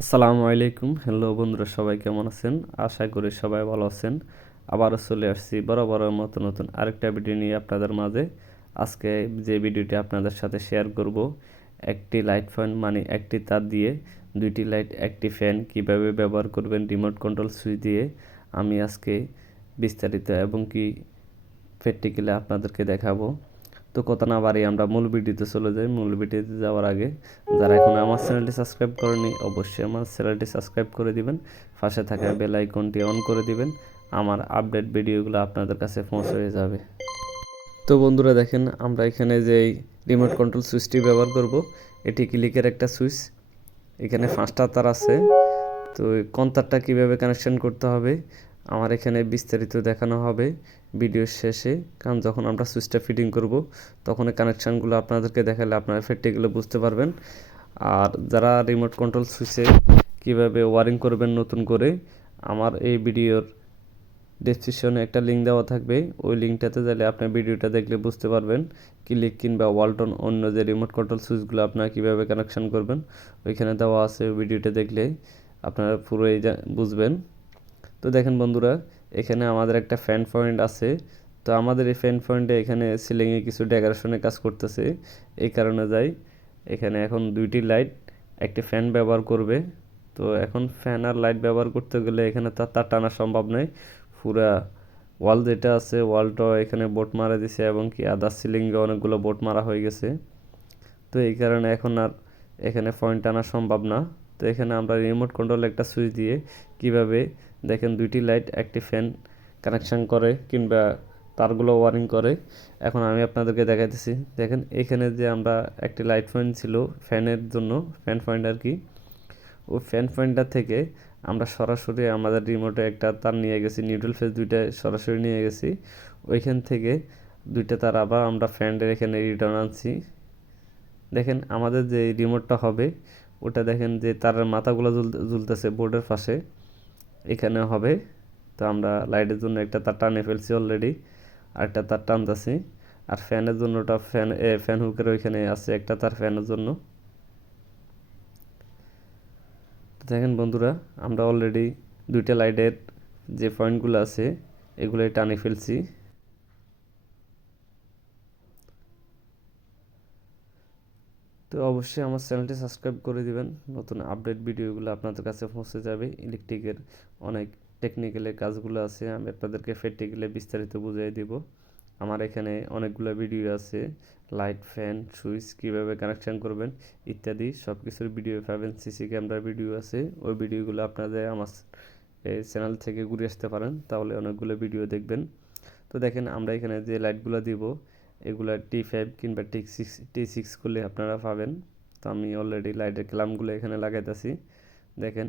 আসসালামু আলাইকুম। হ্যালো বন্ধুরা, সবাই কেমন আছেন? আশা করি সবাই ভালো আছেন। আবারও চলে আসছি বরাবরের মতো নতুন আরেকটা ভিডিও নিয়ে আপনাদের মাঝে। আজকে যে ভিডিওটি আপনাদের সাথে শেয়ার করব, একটি লাইট ফ্যান মানে একটি তার দিয়ে দুইটি লাইট একটি ফ্যান কিভাবে ব্যবহার করবেন রিমোট কন্ট্রোল সুইচ দিয়ে, আমি আজকে বিস্তারিত এবং কি প্র্যাকটিক্যালি আপনাদেরকে দেখাবো। তো কথা না বাড়িয়ে আমরা মূল ভিডিওতে চলে যাই। মূল ভিডিওতে যাওয়ার আগে যারা এখন আমার চ্যানেলটি সাবস্ক্রাইব করেনি, অবশ্যই আমার চ্যানেলটি সাবস্ক্রাইব করে দিবেন, পাশে থাকা বেল আইকনটি অন করে দিবেন। আমার আপডেট ভিডিওগুলো আপনাদের কাছে পৌঁছে যাবে। তো বন্ধুরা দেখেন, আমরা এখানে যে রিমোট কন্ট্রোল সুইচটি ব্যবহার করব, এটি ক্লিকের একটা সুইচ। এখানে 5টা তার আছে। তো কোন তারটা কীভাবে কানেকশন করতে হবে আমার এখানে বিস্তারিত দেখানো হবে ভিডিওর শেষে। কারণ যখন আমরা সুইচটা ফিটিং করব তখন এই কানেকশানগুলো আপনাদেরকে দেখালে আপনারা প্র্যাকটিক্যালি বুঝতে পারবেন। আর যারা রিমোট কন্ট্রোল সুইচে কীভাবে ওয়ারিং করবেন নতুন করে, আমার এই ভিডিওর ডেসক্রিপশনে একটা লিঙ্ক দেওয়া থাকবে। ওই লিঙ্কটাতে গেলে আপনার ভিডিওটা দেখলে বুঝতে পারবেন ক্লিক কিংবা ওয়ালটন অন্য যে রিমোট কন্ট্রোল সুইচগুলো আপনারা কীভাবে কানেকশান করবেন। ওইখানে দেওয়া আছে, ভিডিওটা দেখলে আপনারা পুরোই বুঝবেন। তো দেখেন বন্ধুরা, এখানে আমাদের একটা ফ্যান পয়েন্ট আছে। তো আমাদের এই ফ্যান পয়েন্টে এখানে সিলিংয়ে কিছু ডেকোরেশনের কাজ করতেছে, এই কারণে যাই এখানে এখন দুইটি লাইট একটি ফ্যান ব্যবহার করবে। তো এখন ফ্যান আর লাইট ব্যবহার করতে গেলে এখানে তার টানা সম্ভব নয়। পুরা ওয়াল যেটা আছে ওয়ালটা এখানে বোর্ড মারা দিছে এবং কি আদার সিলিংয়ে অনেকগুলো বোর্ড মারা হয়ে গেছে। তো এই কারণে এখন আর এখানে পয়েন্ট আনা সম্ভব না। তো এখানে আমরা রিমোট কন্ট্রোল একটা সুইচ দিয়ে কিভাবে দেখেন দুইটি লাইট একটি ফ্যান কানেকশান করে কিংবা তারগুলো ওয়ারিং করে, এখন আমি আপনাদেরকে দেখাইতেছি। দেখেন এখানে যে আমরা একটি লাইট পয়েন্ট ছিল ফ্যানের জন্য, ফ্যান পয়েন্ট আর কি, ও ফ্যান পয়েন্টটা থেকে আমরা সরাসরি আমাদের রিমোটে একটা তার নিয়ে গেছি, নিউট্রাল ফেজ দুইটা সরাসরি নিয়ে গেছি। ওইখান থেকে দুইটা তার আবার আমরা ফ্যানের এখানে রিটার্ন আনছি। দেখেন আমাদের যে রিমোটটা হবে ওটা দেখেন যে তারের মাথাগুলো ঝুলতেছে বোর্ডের পাশে, এখানে হবে। তো আমরা লাইটের জন্য একটা তার টানে ফেলছি অলরেডি, আরেকটা তার টানতেছি। আর ফ্যানের জন্য ওটা ফ্যান হুকের ওইখানে আছে একটা তার ফ্যানের জন্য। দেখেন বন্ধুরা, আমরা অলরেডি দুইটা লাইটের যে পয়েন্টগুলো আছে এগুলোই টানে ফেলছি। তো অবশ্যই আমার চ্যানেলটি সাবস্ক্রাইব করে দিবেন, নতুন আপডেট ভিডিওগুলো আপনাদের কাছে পৌঁছে যাবে। ইলেকট্রিকের অনেক টেকনিক্যালের কাজগুলো আছে, আমি আপনাদেরকে প্র্যাকটিক্যালি বিস্তারিত বুঝিয়ে দিব। আমার এখানে অনেকগুলো ভিডিও আছে, লাইট ফ্যান সুইচ কীভাবে কানেকশান করবেন ইত্যাদি সব কিছুর ভিডিও পাবেন। সিসি ক্যামেরার ভিডিও আছে, ওই ভিডিওগুলো আপনাদের আমার এই চ্যানেল থেকে ঘুরে আসতে পারেন, তাহলে অনেকগুলো ভিডিও দেখবেন। তো দেখেন আমরা এখানে যে লাইটগুলো দিব এগুলা T5 কিংবা T6 করলে আপনারা পাবেন। তো আমি অলরেডি লাইটের ক্লামগুলো এখানে লাগাইতেছি। দেখেন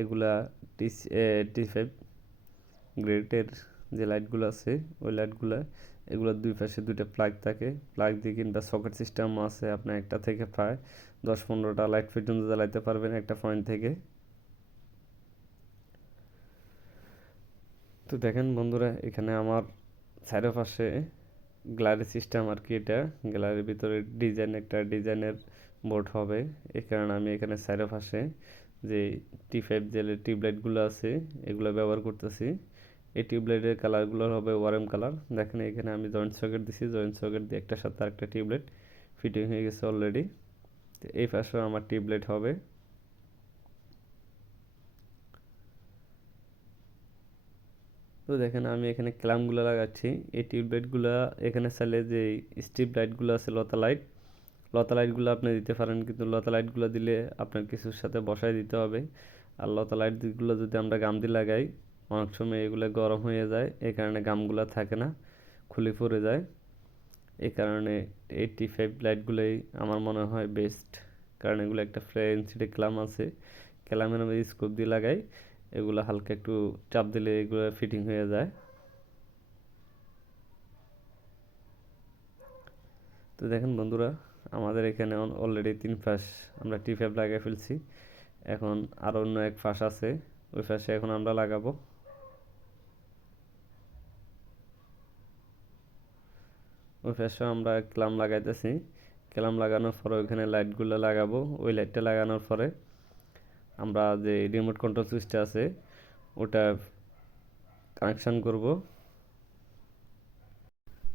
এগুলা T5 গ্রেডের যে লাইটগুলো আছে ওই লাইটগুলো, এগুলোর দুই পাশে দুইটা প্লাগ থাকে, প্লাগ দিয়ে কিংবা সকেট সিস্টেম আছে, আপনি একটা থেকে প্রায় 10-15টা লাইট পর্যন্ত জ্বালাইতে পারবেন একটা পয়েন্ট থেকে। তো দেখেন বন্ধুরা, এখানে আমার চারপাশে গ্যালারি সিস্টেম আর কি, এটা গ্যালারির ভিতরে ডিজাইনের বোর্ড হবে। এই কারণে আমি এখানে চারপাশে যে T5 জেলের টিউবলাইটগুলো আছে এগুলো ব্যবহার করতেছি। এই টিউবলাইটের কালারগুলো হবে ওয়ারেম কালার। দেখেন এখানে আমি জয়েন্ট সকেট দিছি, জয়েন্ট সকেট দিয়ে একটার সাথে আরেকটা টিউবলাইট ফিটিং হয়ে গেছে অলরেডি। তো এই পাশেও আমার টিউবলাইট হবে। তো দেখেন আমি এখানে ক্ল্যাম্পগুলো লাগাচ্ছি। এই টিউবলাইটগুলো এখানে চাইলে যে স্ট্রিপ লাইটগুলো আছে লতা লাইটগুলো আপনি দিতে পারেন, কিন্তু লতা লাইটগুলো দিলে আপনার কিছুর সাথে বসায় দিতে হবে। আর লতা লাইটগুলো যদি আমরা গাম দিয়ে লাগাই অনেক সময় এগুলো গরম হয়ে যায়, এই কারণে গামগুলো থাকে না, খুলে পড়ে যায়। এই কারণে এই T5 লাইটগুলোই আমার মনে হয় বেস্ট, কারণ এগুলো একটা ফ্রেন্সিডে ক্লাম আছে, ক্লামের মধ্যে স্কোপ দিয়ে লাগাই, এগুলো হালকা একটু চাপ দিলে এগুলো ফিটিং হয়ে যায়। তো দেখেন বন্ধুরা, আমাদের এখানে অলরেডি 3 পাশ আমরা T5 লাগিয়ে ফেলছি। এখন আর অন্য এক পাশ আছে, ওই পাশে এখন আমরা লাগাবো। ওই পাশে আমরা ক্লাম লাগাইতেছি। ক্লাম লাগানোর পরে ওইখানে লাইটগুলো লাগাবো। ওই লাইটটা লাগানোর পরে আমরা যে রিমোট কন্ট্রোল সুইচটা আছে ওটা কানেকশান করব।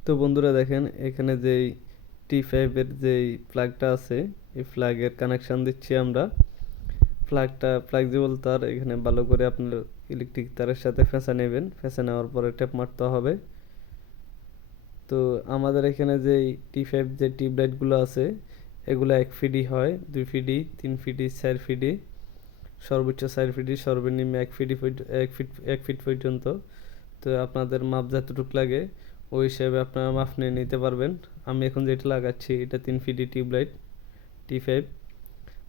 তো বন্ধুরা দেখেন এখানে যেই T5-এর যেই প্লাগটা আছে এই প্লাগের কানেকশান দিচ্ছি আমরা। প্লাগটা ফ্লেক্সিবল তার, এখানে ভালো করে আপনার ইলেকট্রিক তারের সাথে ফেঁসে নেবেন, ফেঁসে নেওয়ার পরে টেপ মারতে হবে। তো আমাদের এখানে যে T5 যে টিউব লাইটগুলো আছে এগুলো 1 ফিডি হয়, 2 ফিডি, 3 ফিডি, 4 ফিডি, সর্বোচ্চ 4 ফিডি, সর্বনিম্ন 1 ফিট পর্যন্ত। তো আপনাদের মাপ যতটুকু লাগে ওই হিসেবে আপনারা মাপ নিয়ে নিতে পারবেন। আমি এখন যেটা লাগাচ্ছি এটা 3 ফিডি টিউব লাইট T5।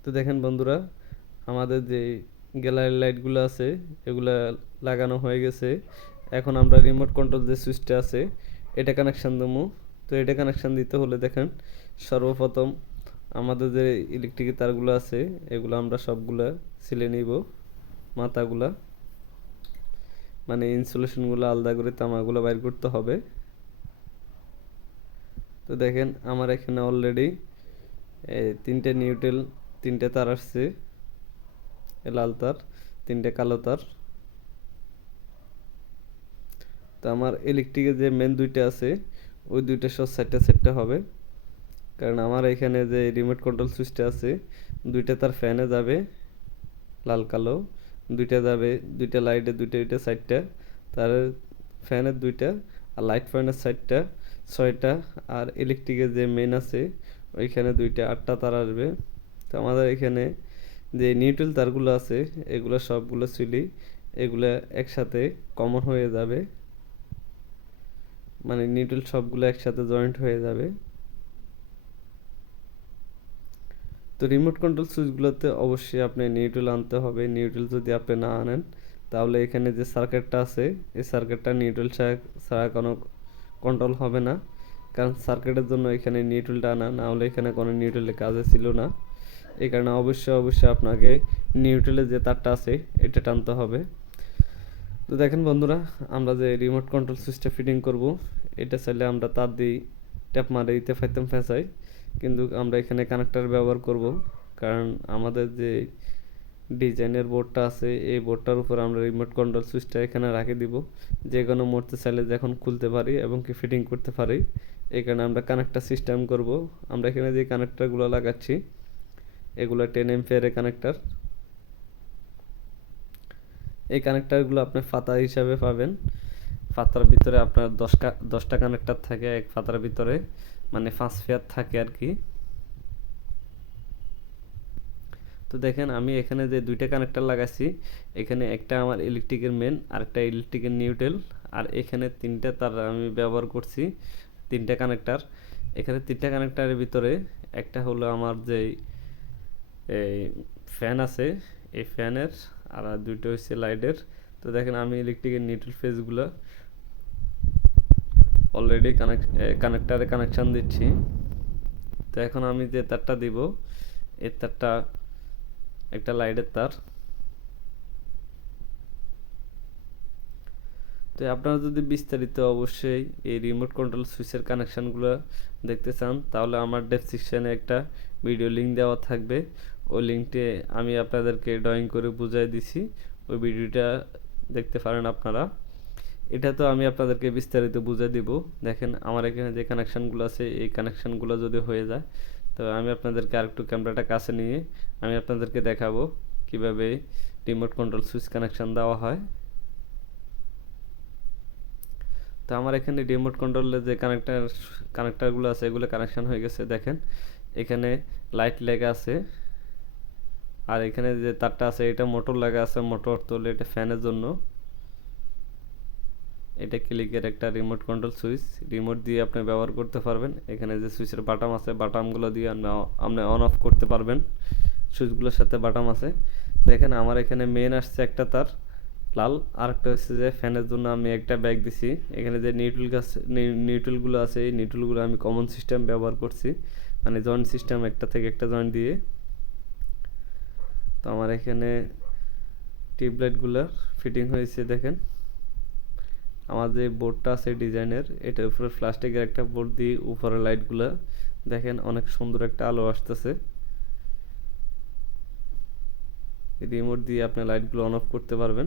তো দেখেন বন্ধুরা আমাদের যে গ্যালারি লাইটগুলো আছে এগুলা লাগানো হয়ে গেছে। এখন আমরা রিমোট কন্ট্রোল যে সুইচটা আছে এটা কানেকশান দেবো। তো এটা কানেকশান দিতে হলে দেখেন সর্বপ্রথম আমাদের যে ইলেকট্রিকের তারগুলো আছে এগুলো আমরা সবগুলা ছিলে নিব, মাথাগুলা মানে ইনসুলেশনগুলো আলাদা করে তামাগুলো বাইর করতে হবে। তো দেখেন আমার এখানে অলরেডি 3টে নিউট্রাল, 3টে তার আসছে, লাল তার, 3টে কালো তার। তো আমার ইলেকট্রিকের যে মেন 2টা আছে ওই 2টা সব সেটটা হবে, কারণ আমার এখানে যে রিমোট কন্ট্রোল সুইচটা আছে 2টা তার ফ্যানে যাবে লাল কালো, 2টা যাবে 2টা লাইটে 2টা সাইডটা, তার ফ্যানের 2টা আর লাইট ফ্যানের সাইডটা 6টা, আর ইলেকট্রিকের যে মেন আছে ওইখানে 2টা 8টা তার আসবে। তো আমাদের এখানে যে নিউট্রাল তারগুলো আছে এগুলো সবগুলো সিলি এগুলো একসাথে কমন হয়ে যাবে, মানে নিউট্রাল সবগুলো একসাথে জয়েন্ট হয়ে যাবে। তো রিমোট কন্ট্রোল সুইচগুলোতে অবশ্যই আপনি নিউট্রাল আনতে হবে। নিউট্রাল যদি আপনি না আনেন তাহলে এখানে যে সার্কিটটা আছে এই সার্কিটটা নিউট্রাল ছাড়া কোনো কন্ট্রোল হবে না, কারণ সার্কিটের জন্য এখানে নিউট্রালটা আনা, না হলে এখানে কোনো নিউট্রালের কাজে ছিল না। এই কারণে অবশ্যই আপনাকে নিউট্রালের যে তারটা আছে এটা টানতে হবে। তো দেখেন বন্ধুরা আমরা যে রিমোট কন্ট্রোল সুইচটা ফিটিং করব এটা চাইলে আমরা তার দিই ট্যাপ মারে দিতে পারতাম ফেঁসাই, কিন্তু আমরা এখানে কানেক্টর ব্যবহার করব, কারণ আমাদের যে ডিজাইনের বোর্ডটা আছে এই বোর্ডটার উপর আমরা রিমোট কন্ট্রোল সুইচটা এখানে রেখে দিব, যে কোনো মুহূর্তে চাইলে যখন খুলতে পারি এবং কি ফিটিং করতে পারি। এই কারণে আমরা কানেক্টর সিস্টেম করব। আমরা এখানে যে কানেক্টরগুলো লাগাচ্ছি এগুলো 10 এম্পিয়ারের কানেক্টর। এই কানেক্টরগুলো আপনি ফাতা হিসাবে পাবেন, ফাতার ভিতরে আপনার 10টা কানেক্টর থাকে এক ফাতার ভিতরে, মানে 5 পেয়ার থাকে আর কি। তো দেখেন আমি এখানে যে 2টা কানেক্টর লাগাইছি এখানে একটা আমার ইলেকট্রিকের মেন আর একটা ইলেকট্রিকের নিউট্রাল, আর এখানে 3টে তার আমি ব্যবহার করছি, 3টে কানেক্টর। এখানে 3টে কানেক্টরের ভিতরে একটা হলো আমার যে এই ফ্যান আছে এই ফ্যানের, আর 2টো হচ্ছে লাইটের। তো দেখেন আমি ইলেকট্রিকের নিউট্রাল ফেজগুলো অলরেডি কানেক্টরে কানেকশান দিচ্ছি। তো এখন আমি যে তারটা দিব এই তারটা একটা লাইটের তার। তো আপনারা যদি বিস্তারিত অবশ্যই এই রিমোট কন্ট্রোল সুইচের কানেকশানগুলো দেখতে চান তাহলে আমার ডেসক্রিপশানে একটা ভিডিও লিঙ্ক দেওয়া থাকবে, ওই লিঙ্কটে আমি আপনাদেরকে ড্রয়িং করে বুঝিয়ে দিছি, ওই ভিডিওটা দেখতে পারেন আপনারা। এটা তো আমি আপনাদেরকে বিস্তারিত বুঝিয়ে দিব। দেখেন আমার এখানে যে কানেকশানগুলো আছে এই কানেকশানগুলো যদি হয়ে যায় তো আমি আপনাদেরকে আরেকটু ক্যামেরাটা কাছে নিয়ে আমি আপনাদেরকে দেখাবো কিভাবে রিমোট কন্ট্রোল সুইচ কানেকশান দেওয়া হয়। তো আমার এখানে রিমোট কন্ট্রোলের যে কানেক্টারগুলো আছে এগুলো কানেকশান হয়ে গেছে। দেখেন এখানে লাইট লেগা আছে, আর এখানে যে তারটা আছে এটা মোটর লাগা আছে, মোটর তোলে এটা ফ্যানের জন্য। এটা ক্লিকের একটা রিমোট কন্ট্রোল সুইচ, রিমোট দিয়ে আপনি ব্যবহার করতে পারবেন। এখানে যে সুইচের বাটাম আছে বাটামগুলো দিয়ে আপনি অন অফ করতে পারবেন, সুইচগুলোর সাথে বাটাম আছে। দেখেন আমার এখানে মেন আসছে একটা তার লাল, আর একটা হচ্ছে যে ফ্যানের জন্য আমি একটা ব্যাগ দিছি। এখানে যে নিউট্রালগুলো আছে এই নিউট্রালগুলো আমি কমন সিস্টেম ব্যবহার করছি, মানে জয়েন্ট সিস্টেম একটা থেকে একটা জয়েন্ট দিয়ে। তো আমার এখানে টিউবলাইটগুলো ফিটিং হয়েছে। দেখেন আমার যে বোর্ডটা আছে ডিজাইনের এটার উপরে প্লাস্টিকের একটা বোর্ড দিয়ে উপরে লাইটগুলো দেখেন অনেক সুন্দর একটা আলো আসতেছে। রিমোট দিয়ে আপনি লাইটগুলো অন অফ করতে পারবেন।